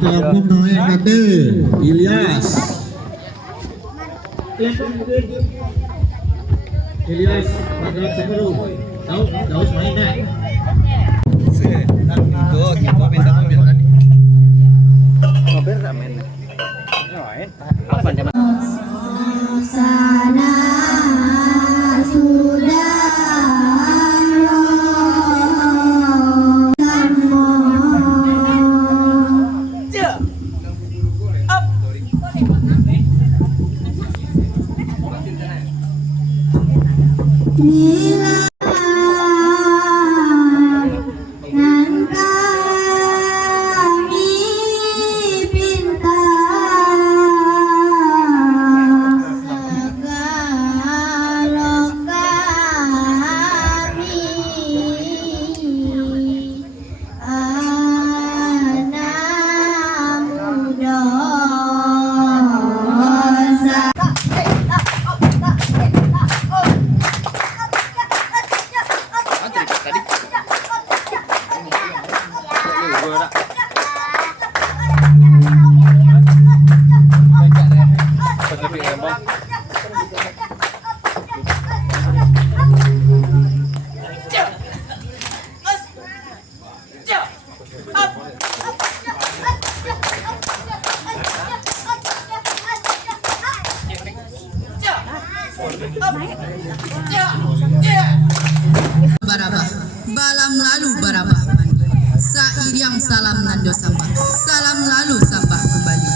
Ketua Umum Noe KT Ilyas. Ilyas Maghrib Semeru. Tahu mainnya. Itu bintang mobil tadi. Mobil enggak main. Apa zaman? Sana sudah Barabah, balam lalu barabah mandi. Sairiang salam nando sambah, salam lalu sambah kembali.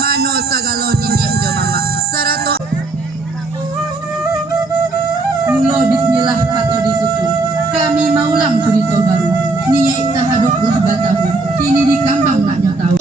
Mano sagalo ninyek do mama, sarato. Mulo bismillah kato disusun. Kami maulang cerita baru. Ninyek tahaduklah batamu. Kini di kambang nak nyotau.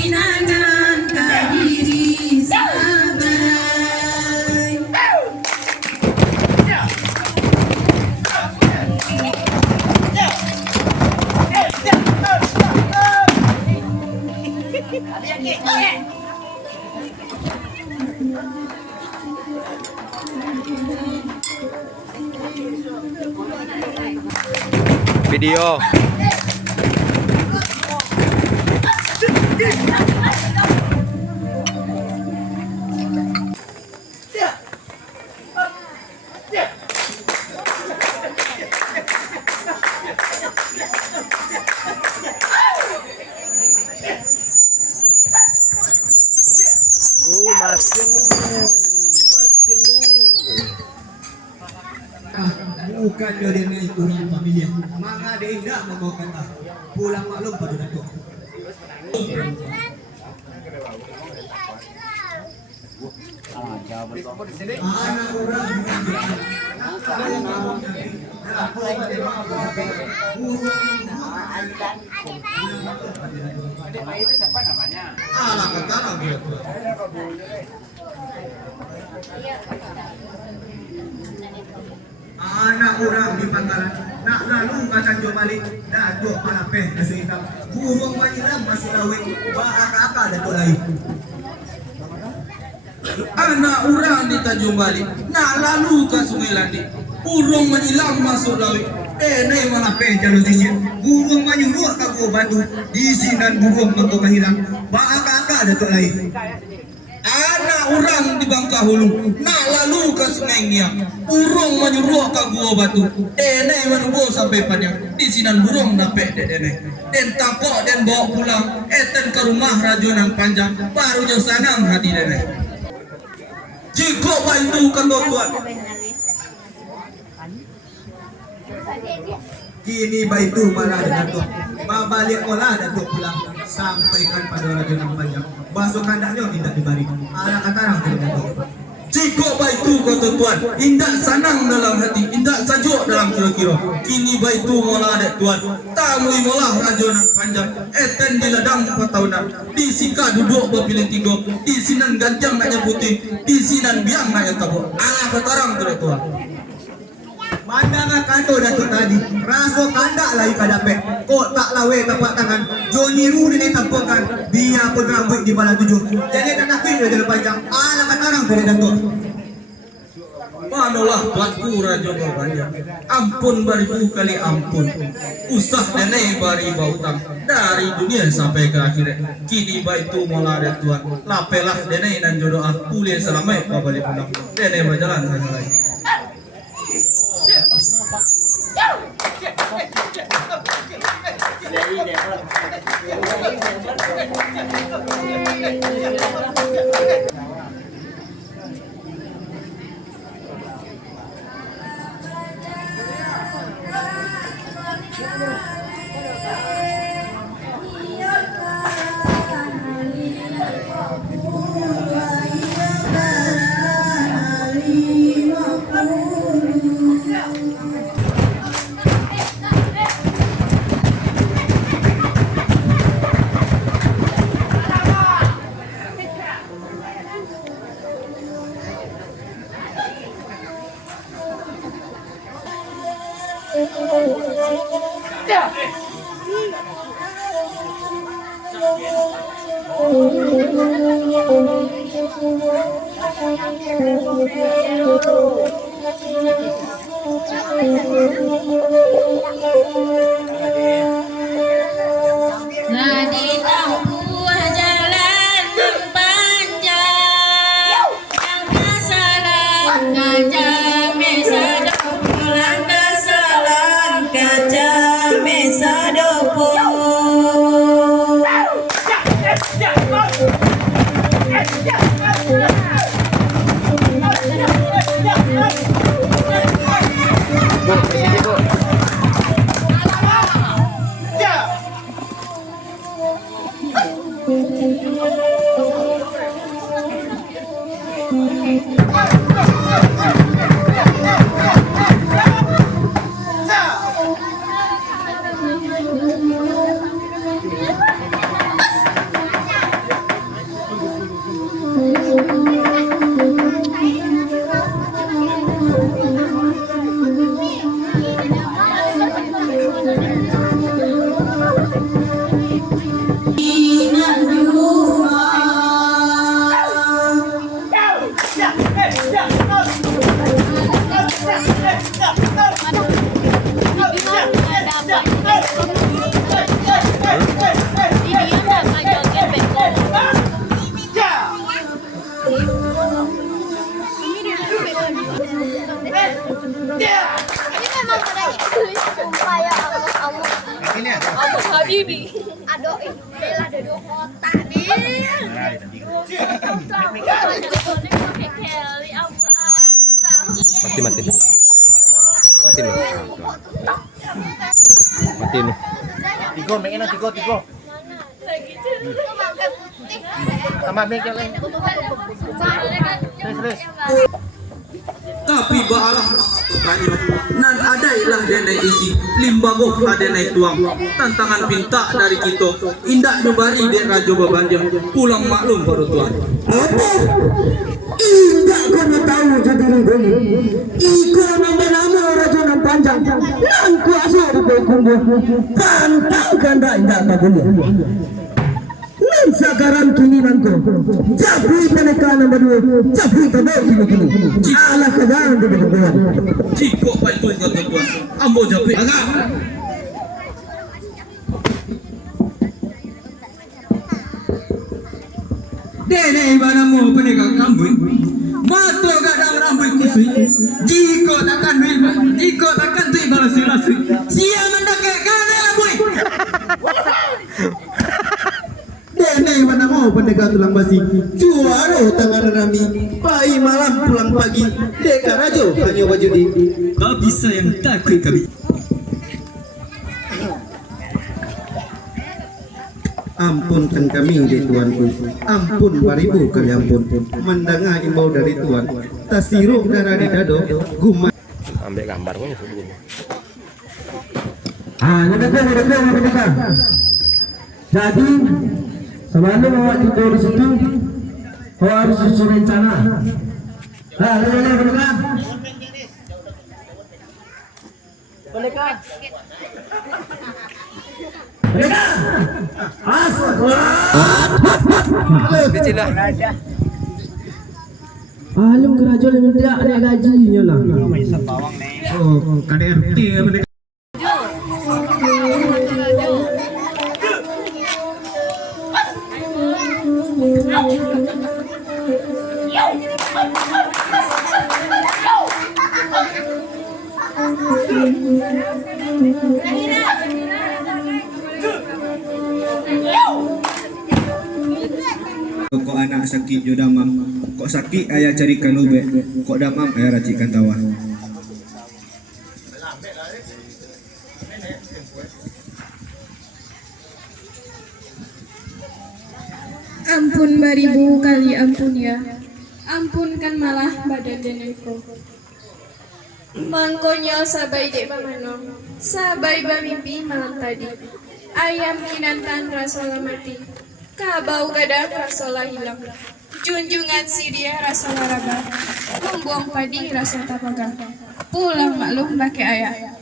Pinangan Video. Bukan dari ni orang familia. Manga dia indah mau kata. Pulang maklum pada datuk. Anak orang anak orang di Pangkalan nak lalu kata Jo balik datuk palapeh nasi hitam burung manyilam masuk lawe akak datuk lain anak orang di Tanjung Bali nak lalu ke Sungai Landik burung menyilam masuk laut naik malapeh jalur sisir burung manyuruk ke gua batu di sinan burung mengkau hilang akak datuk lain anak orang di Bangkahulu nak lalu ke Sungai Ngiang burung menyuruh ke Gua Batu naik menubuh sampai Panjang di sinan burung dapet denek dan takok dan bawa pulang eten ke rumah rajunan Panjang baru jauh sanang hati denek jika itu kata Tuhan kini baitu malah datuk balik olah datuk pulang sampaikan pada rajunan Panjang basuh kandaknya tidak dibari anak katarang tidak datuk jika baitu kata Tuhan indah sanang dalam hati indah sajuk dalam kira-kira kini baitu mola adat Tuhan tamui mola rajunan Panjang eten di ladang patahunan di sika duduk berpilih tiga di sinan ganjang naknya putih di sinan biang naknya tabuk katarang tidak Tuhan mandangan kanto datuk tadi raso kandak lagi kadapek kok tak lawe tapak tangan Joni Ru ini tampungan dia pun rambut di bala tujuh jadi tak takut dia jalan panjang anak katarang dari datuk Panolah pelaku Raja Panjang ampun baribu kali ampun usah denai bari bautang dari dunia sampai ke akhirat kini baitu mola dan Tuhan lapelah denai dan jodoh pulih selamat babalik pulang denai berjalan sana lain Nah di tempuh jalan panjang yang kesalang kaca mesado pulang kesalang kaca mesado Ingat rumah Mati mati. Mati lu. Mati lu. Tigo, main na tigo. Tambah make yang lain. Terus. Tapi baalah tanya nan ada ilah denai isi limbagoh ada naik tuang tantangan pinta dari kita indah nubari den rajo babandian pulang maklum baru tuan Indah kau tahu jadi regoni. Iko nama raja nan panjang. Nan kuasa di kumbu. Pantang kanda indah bagulia. Nan sakaran kini nanko. Capui penekanan berdua. Capui tabau kini. Allah kadang di berdua. jiko paitun kata tuan ambo japi agak dene ibana mo penegak rambut mato gadang rambut kusui jiko takkan tu ibana sirasui sia mendake kane rambut Dene mana mau pendekar tulang basi. Juaro tangan rami. Pai malam pulang pagi. Deka rajo hanya baju di. kau bisa yang takut kami Ampunkan kami di tuanku. Ampun baribu kali ampun. Mendengar imbau dari tuan. Tasiruk darah di dado. Guma. Ambil gambar pun sebelumnya. Pendekar. Jadi sebelum awak tidur di situ, kau harus susun rencana. Pendekar. Alam kerajaan yang minta ada gajinya lah. Oh, KDRT pendekar. Kok anak sakit jo damam, kok sakit ayah carikan ube, kok damam ayah racikan tawa. Ampun baribu kali ampun ya. Ampunkan malah badan deneko. Mangkonyo sabai dek pamano. Sabai bamimpi malam tadi. Ayam kinantan rasola mati. Kabau gadang rasola hilang. Junjungan si dia rasola raga. Membuang padi rasa tapaga. Pulang maklum bake ayah.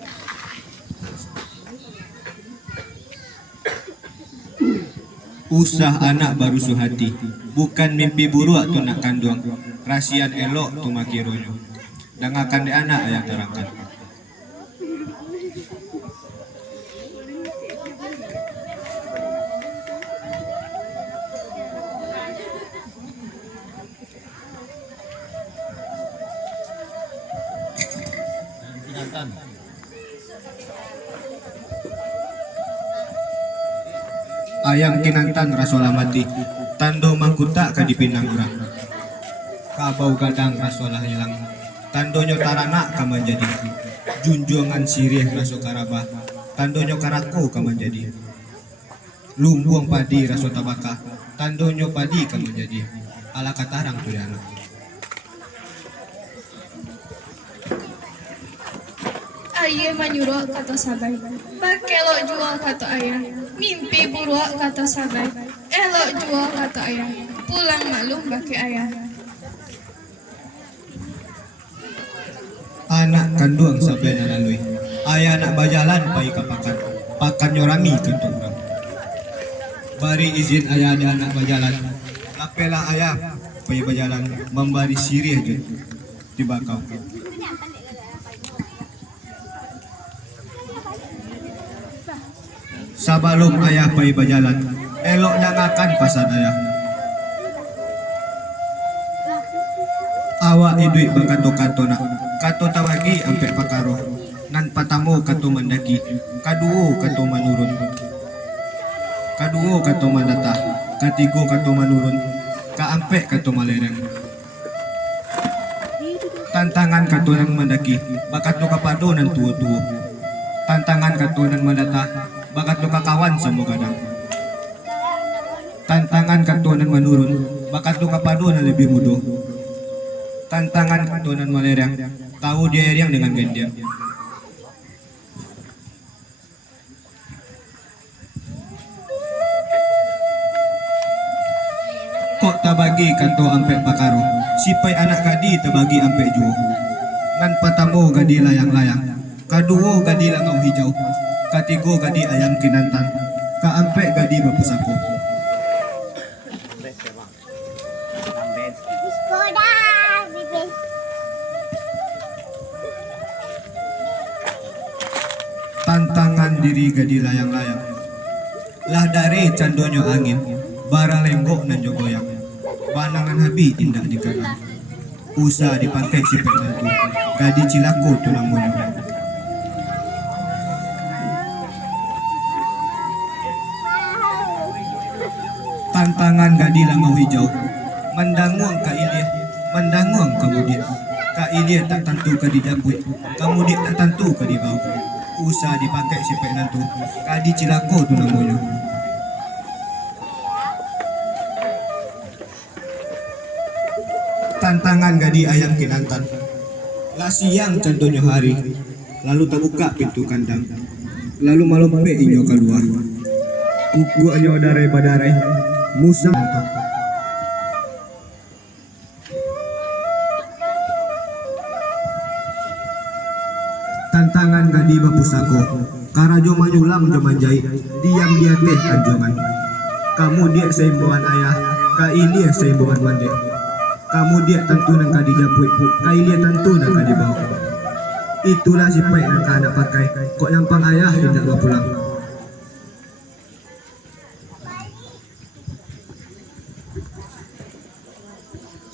Usah anak baru suhati, bukan mimpi buruk tu nak kandung. Rasian elok tu makironyo. Dengarkan de anak ayah terangkan. Ayam kinantan rasola mati, tando mangkuta ka dipinang urang. Kabau gadang rasola hilang, tandonyo tarana ka menjadi. Junjungan sirih raso karabah, tandonyo karako ka menjadi. Lumbuang padi raso tabaka, tandonyo padi ka menjadi. Ala katarang tu anak. Ayah menyuruh kata sabai. Bakelok jual kata ayah. Mimpi buruk kata sabai. Elok jual kata ayah. Pulang maklum bagi ayah. Anak kandung sampai nalalui. Ayah nak bajalan pai kapakan. Pakan nyorami kantong orang. Bari izin ayah ada anak bajalan. Lapelah ayah pai bajalan membari sirih je di bakau. Sabalum ayah pai bajalan, elok nangakan pasan ayah. Awak idui bakato-kato nak, kato tawagi ampe pakaro. Nan patamu kato mendaki, kaduo kato manurun. Kaduo kato mandata, katigo kato manurun. Ka ampek kato malereng. Tantangan kato nan mandaki bakat lo kapado nan tuo-tuo. Tantangan kato nan mandata bakat lo kakawan sa mogadang. Tantangan kato nan manurun bakat lo kapado nan lebih mudo. Tantangan kato nan malereng tahu dia yang dengan gandian. Kok tabagi kanto ampek pakaro, sipai anak gadi tabagi ampek juo. Nan patamo gadi layang-layang, kaduo gadi langau hijau, katigo gadi ayam kinantan, kaampek gadi bapusako. Tantangan diri gadi layang-layang, lah dari candonyo angin, bara lenggok nan jogoyak, banangan habi tindak di kanan, usaha dipakai si penantu, gadi cilaku tulang moyo. Tantangan gadi langau hijau, mendanguang ka ilia, mendanguang kemudian, ka ilia tak tentu ka di dapui, kemudian tak tentu ka di bau, usaha dipakai si penantu, gadi cilaku tulang moyo. Tantangan gadi ayam kinantan, lah siang contohnya hari, lalu tak buka pintu kandang, lalu malam pe inyo keluar, kuku anyo darai badarai, musang. Tantangan gadi bapusako, karajo manyulam jomanjai, diam dia teh anjongan, kamu dia seimbuan ayah, ka ini seimbuan mande. Kamu dia tentu nang kadi japui, kai dia tentu nang kadi bau. Itulah si pai nang anak pakai, kok nyampang ayah tidak bawa pulang.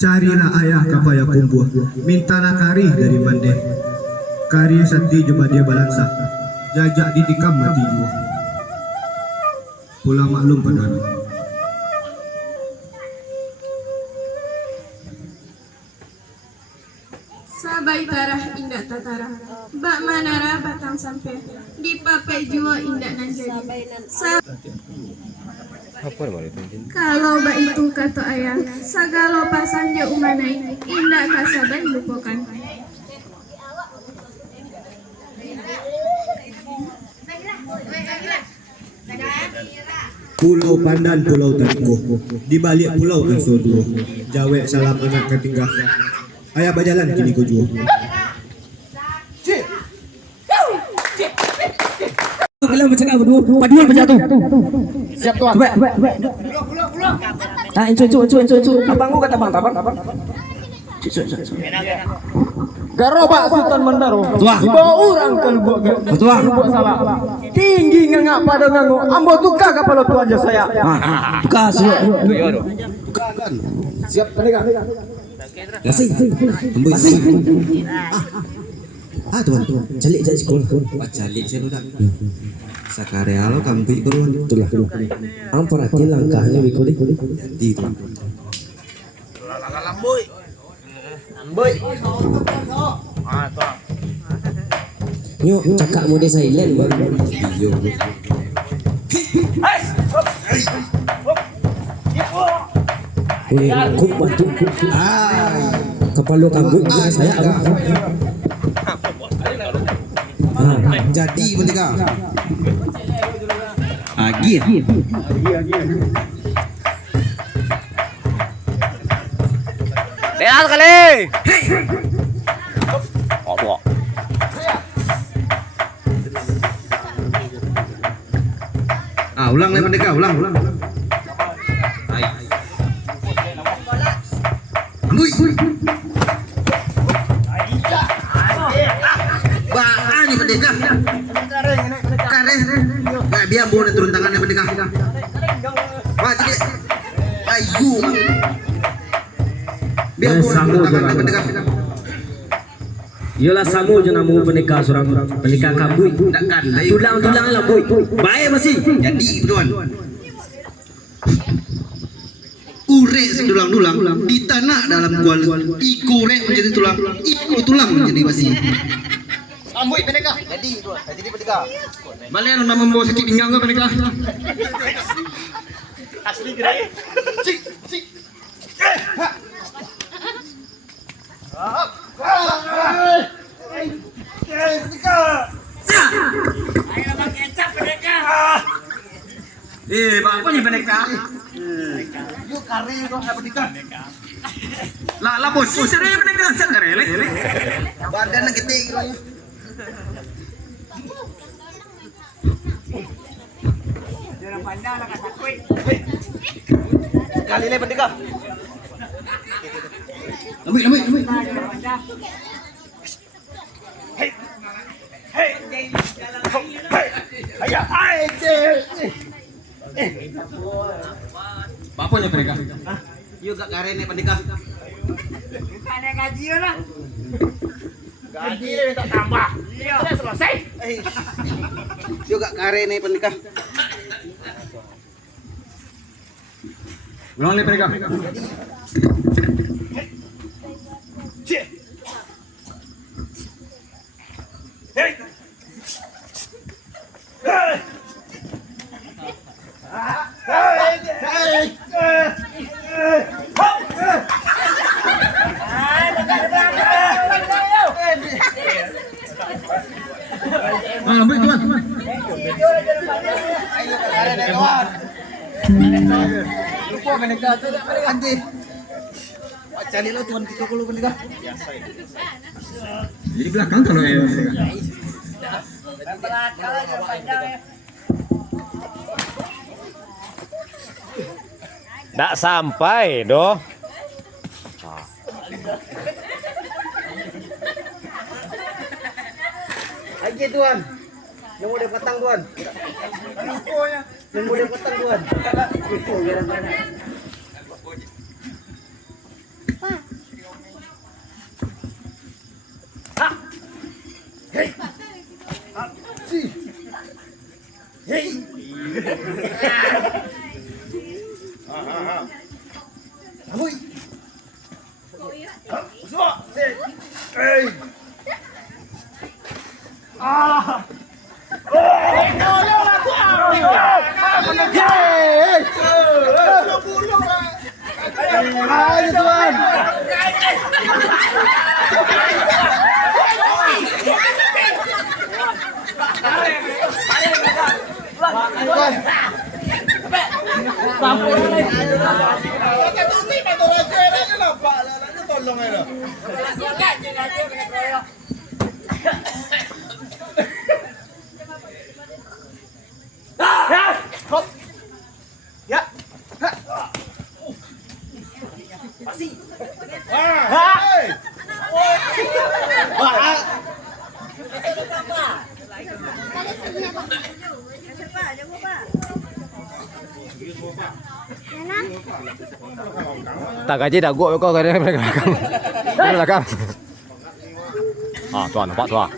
Carilah ayah kapaya kumbuh, mintalah kari dari mande. Kari sati coba dia balansa, jajak ditikam mati dua. Pulang maklum padano. Sabai tarah indak tatara, bak manara batang sampai, di papai juo indak nan jadi. Apa namanya itu? Kalau bak itu kata ayah, sagalo pasang je umanai, indak kasabai lupakan. Pulau Pandan, Pulau Tariko, di balik pulau kan Soduo, Jawa salam anak ketinggal. Ayah berjalan kini kuju. Kalau bercakap berdua, paduan berjatuh. Siap tuan. Ah, encu. Abang gua kata bang, abang. Garoba Sultan Mandaro. Tua. Dibawa orang ke lubuk Tua. lubuk salah. Tinggi ngangak pada ngangu. Ambo tukar kapal tu aja saya. Buka suruh. Siap pendekat. Lasing. Tuan. Calik sekolah. Calik saya udah. Sakarya lo kampi keruan. Itulah. Amparatin langkahnya wikuli. Jadi itu. Nyok cakap mode silent bang. Iyo. Kuk batu. Kepala kambing saya abang. Jadi merdeka. Agi. Lihat kali. Oh, tuh. Ulang lagi merdeka, ulang. Ambui. Bahan ni merdeka. Kare. Nggak biar boleh turun tangannya merdeka. Wah, jadi. Ayu. Biar boleh turun tangannya merdeka. Yolah samu je namu penikah seorang penikah kabui. Tulang lah boy. Baik masih. Jadi tuan. rek sedulang-dulang ditanak dalam kuala. Iko rek menjadi tulang, iko tulang menjadi basi. Amboi peneka. Jadi peneka. Balik nama membawa sakit pinggang ke mereka. Asli gerai. Cik. Apa ni mereka? Yuk kare kok apa dikah? Lah bos, serius mereka sangat relek. Badan gede gitu. Kali ini pendekah. Ambil. Apa ni mereka? Yuk gak kare ini pendekah. Ada gaji lah. Gaji ini minta tambah. Sudah selesai. Yuk gak kare ini pendekah. Ulang ni mereka. Ambil tuan. Lupa pendekah tu anjing. Cari lo tuan kita kalau pendekah. Jadi belakang kalau ya. Tak sampai doh. Aje tuan. Yang udah petang tuan. Yang udah petang tuan. Tak gaji dah gua kau kadang mereka belakang. Belakang. Ah, tuan nampak tuan.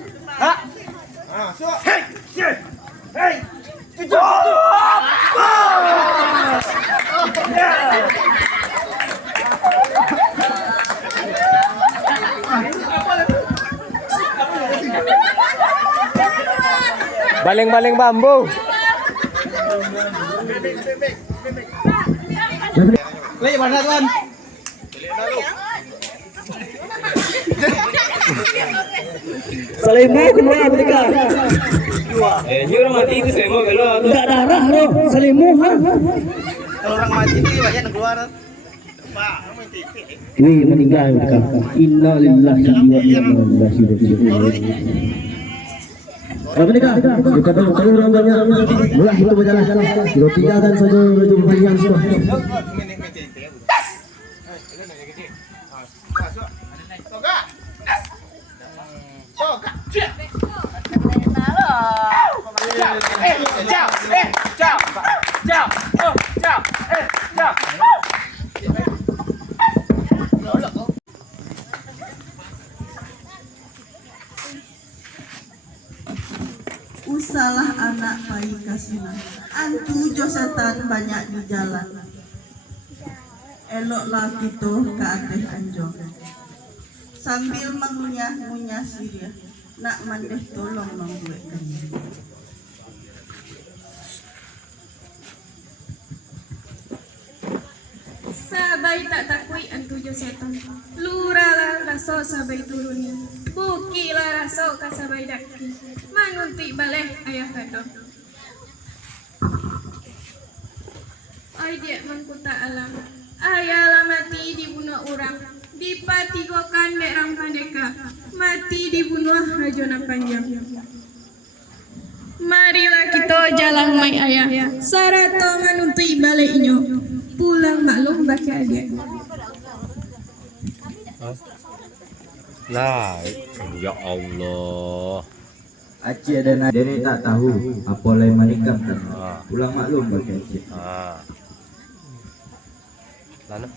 Baling-baling bambu. Lagi mana tuan? Salimu keluar mereka. Nyuruh mati itu semua keluar. Tak darah loh. Salimu ha. Kalau orang mati ni banyak yang keluar. Wih meninggal mereka. Inna lillahi wa inna ilaihi raji'un. Kalau mereka, kita tahu kalau orang banyak, mulai itu berjalan. Kita tinggalkan saja rejim panjang semua. Usalah anak bayi kasina, antu jo setan banyak di jalan. eloklah kita ke atas anjong. Sambil mengunyah-ngunyah Syria, nak mandeh tolong membuatkan. Sabai tak takui antujo setan. Luralah raso sabai turuni. Bukilah raso kasabai daki. Mangunti baleh ayah kado. Ay dia mangkuta alam. Ayah mati dibunuh orang. Dipatigokan derang pandeka. Mati dibunuh rajona panjang. Marilah kita jalan mai ayah. Sarato manunti baleh inyo. Pulang maklum bagi adik. Lah, ya Allah. Acik dan Dene tak tahu apa lain manikam kan. Pulang maklum bagi Acik. Lana.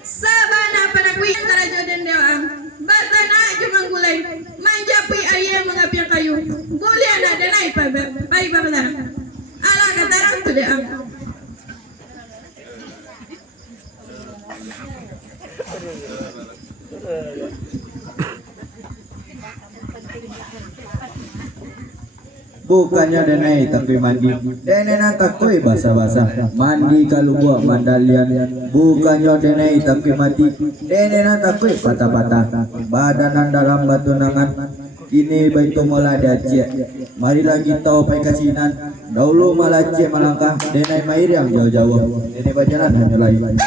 Sabana panakui antara jodan dewang. Batana jumang gulai. Manjapi ayah mengapian kayu. Gulai anak danai pai babalarang. Ala katarang tu deang. Bukannya denai tapi mandi. Denai nak takoi basah-basah. Mandi kalau buat mandalian. Bukannya denai tapi mati. Denai nak takoi patah-patah. Badanan dalam batu nangan. Ini baitu mola ada Acik. Marilah kita pai kasinan. Dahulu malah Acik melangkah. Denai mair yang jauh-jauh. Denai berjalan hanya lain.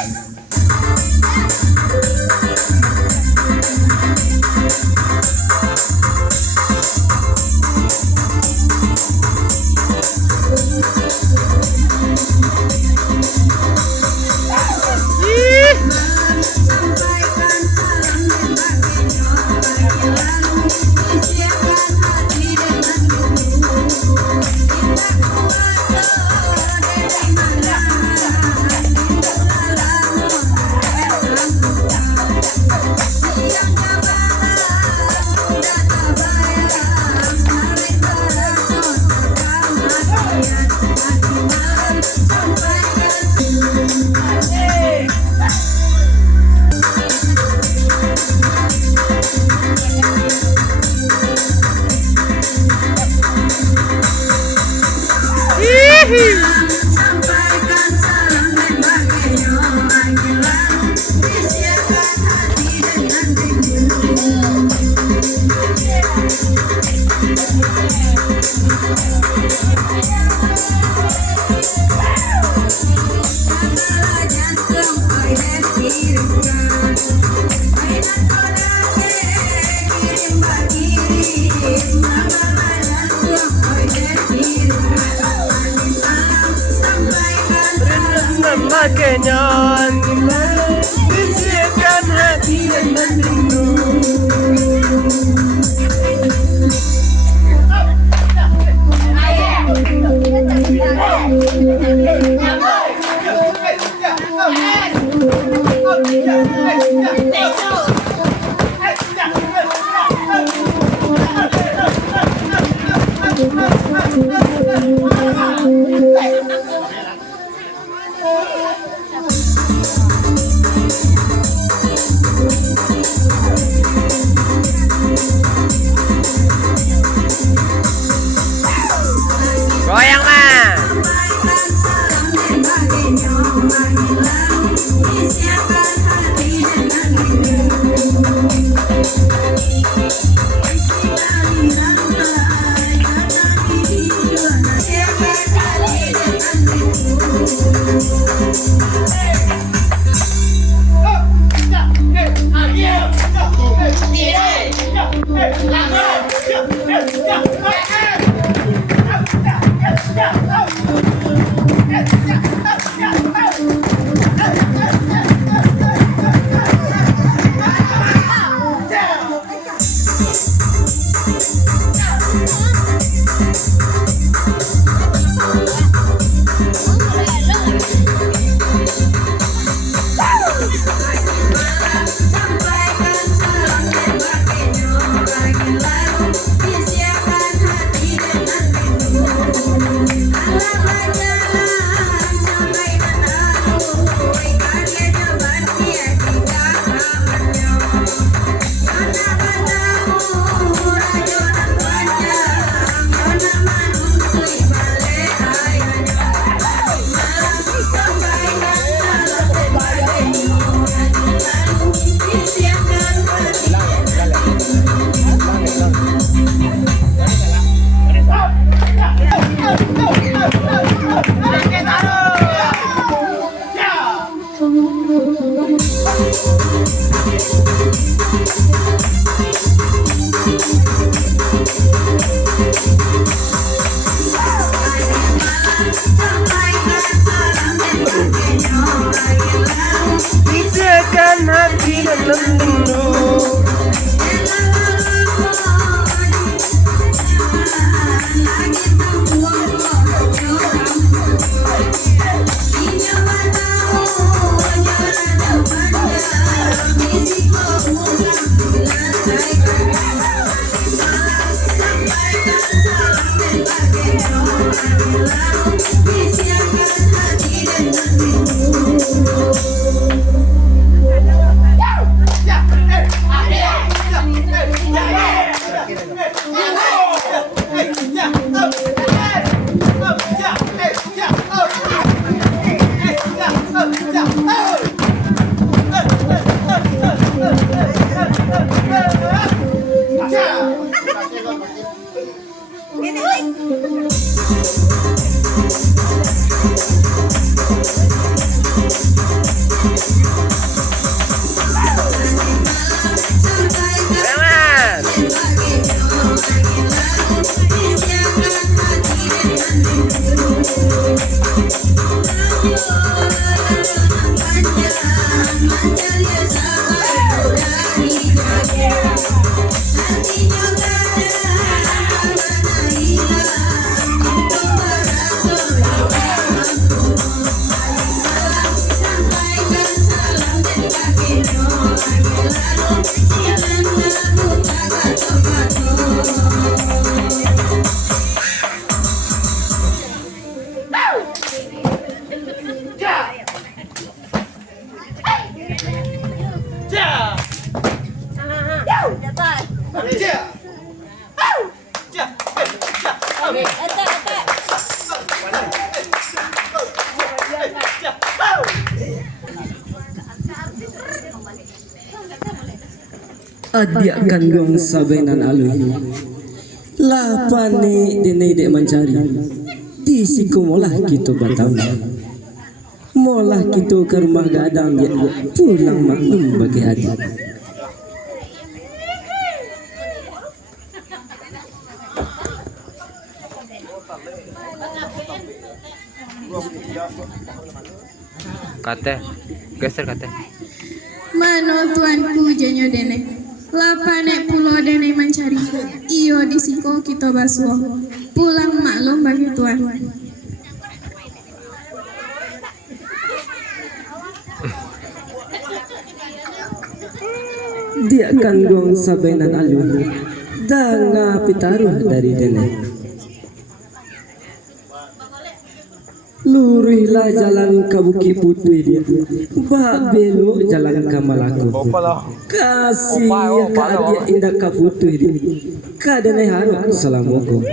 Bisikan hati dalam rindu. Adik kandung sabenan alui lapane dene dek mencari di siku molah kita batang molah kita ke rumah gadang dia pulang maklum bagi adik. Kate, geser kate. Mano tuanku jenyo dene. Lapane pulo dene mencari. Iyo disiko kita basuh. Pulang maklum bagi tuan. Dia kandung sabenan alui danga pitaruh dari dene. Lurihlah jalan ke Bukit Putih dia, bak belok jalan ke Malaku. Kasih ka dia indah ke Putih dia, kadang harap salamualaikum.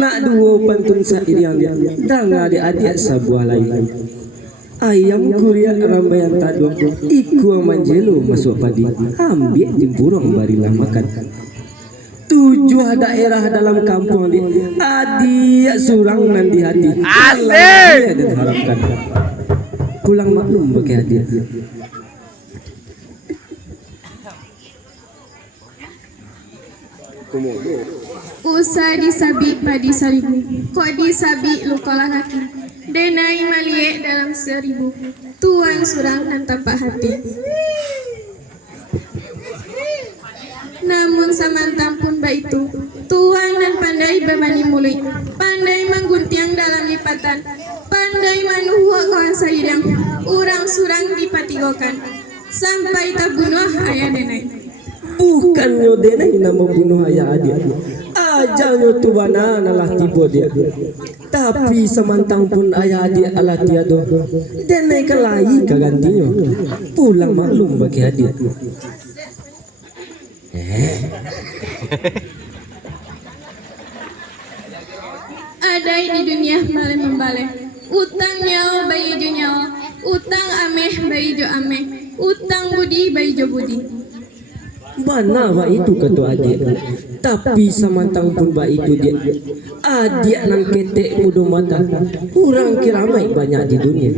Nak dua pantun sairian dan adik-adik sebuah lain. Ayam kuliah rambayan tadu, iku manjelo masuk padi, ambil di burung barilah makan. 7 daerah dalam kampung dia, adik surang nan di hati. Asik. Dan harapkan pulang maklum bagi adik. Usah disabik padi seribu, kok disabik lukolah kaki. Denai malie dalam 1000, tuan surang dan tapak hati. Namun samantang pun baitu, tuan dan pandai berbani mulut, pandai mengguntiang dalam lipatan, pandai manuhua kawan sayidang, urang surang dipatigokan, sampai terbunuh ayah denai. Bukan yo denai nama bunuh ayah adik, ajalnya tuana nalah tiba dia. Tapi semantang pun ayah adik alah tiada, denai kelai kagantinya, pulang maklum bagi adik. Adai di dunia balik membalik, utang nyawa bayi jo nyawa, utang ameh bayi jo ameh, utang budi bayi jo budi. Mana wa itu kata adik? Tapi samantang purba itu dia adik nan ketek mudo mata. Orang kiramai banyak di dunia.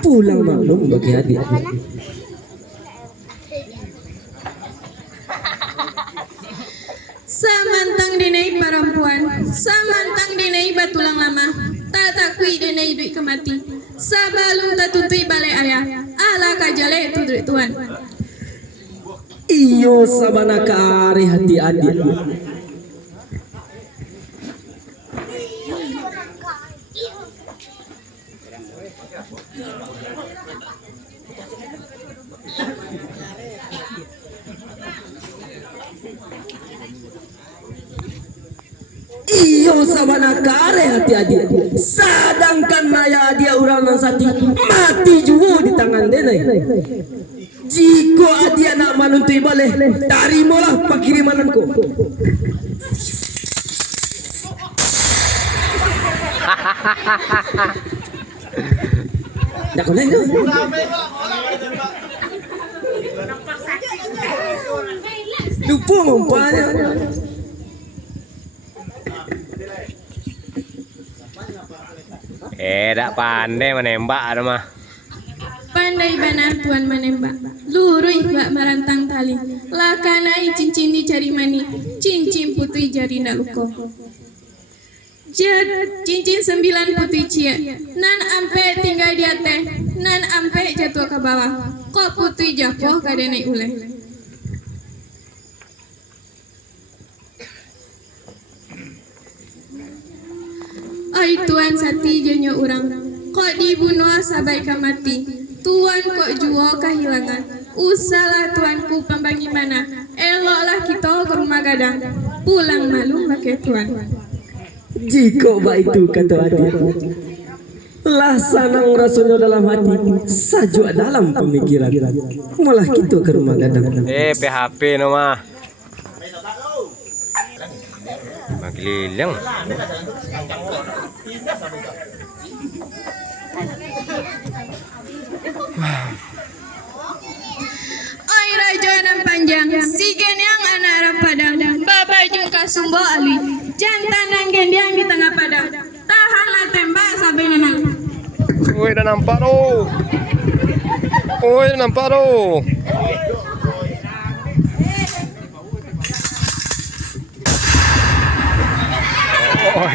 Pulang maklum bagi adik. Samantang dinai perempuan, samantang dinai batulang lama, tak takui dinai duit kemati. Sabalung tak tutui balai ayah, ala kajale tu duit tuan. Iyo sabana kare hati adik. Iyo sabana kare hati adik. Sedangkan naya dia orang nan sati mati juga di tangan denai. Jika dia nak manuntui boleh, terimalah pengirimanku. Dah kau naik tu. Lupa mumpanya. Tak pandai menembak ada mah. Pandai bana tuan menembak, lurui bak merantang tali, lakanai cincin di jari mani, cincin putih jari naluko. Cincin 9 putih cia, nan ampe tinggal di atas, nan ampe jatuh ke bawah, kok putih jatuh kada naik uleh. Oi tuan sati jonyo urang, kok dibunuh sabai mati. Tuan kok jual kehilangan. Usahlah tuanku pembangi mana. Eloklah kita ke rumah gadang. Pulang malu pakai tuan. Jika baik itu kata adik, lah sanang rasanya dalam hati, sajua dalam pemikiran. Malah kita ke rumah gadang. PHP nama. Makililang. Oi raja nan panjang, si genyang anak Arab padang, babaju kasumbo ali, jantan dan gendang di tengah padang. Tahanlah tembak sampai nanang. Oi dah nampak tu. Oi dah nampak tu. Oi.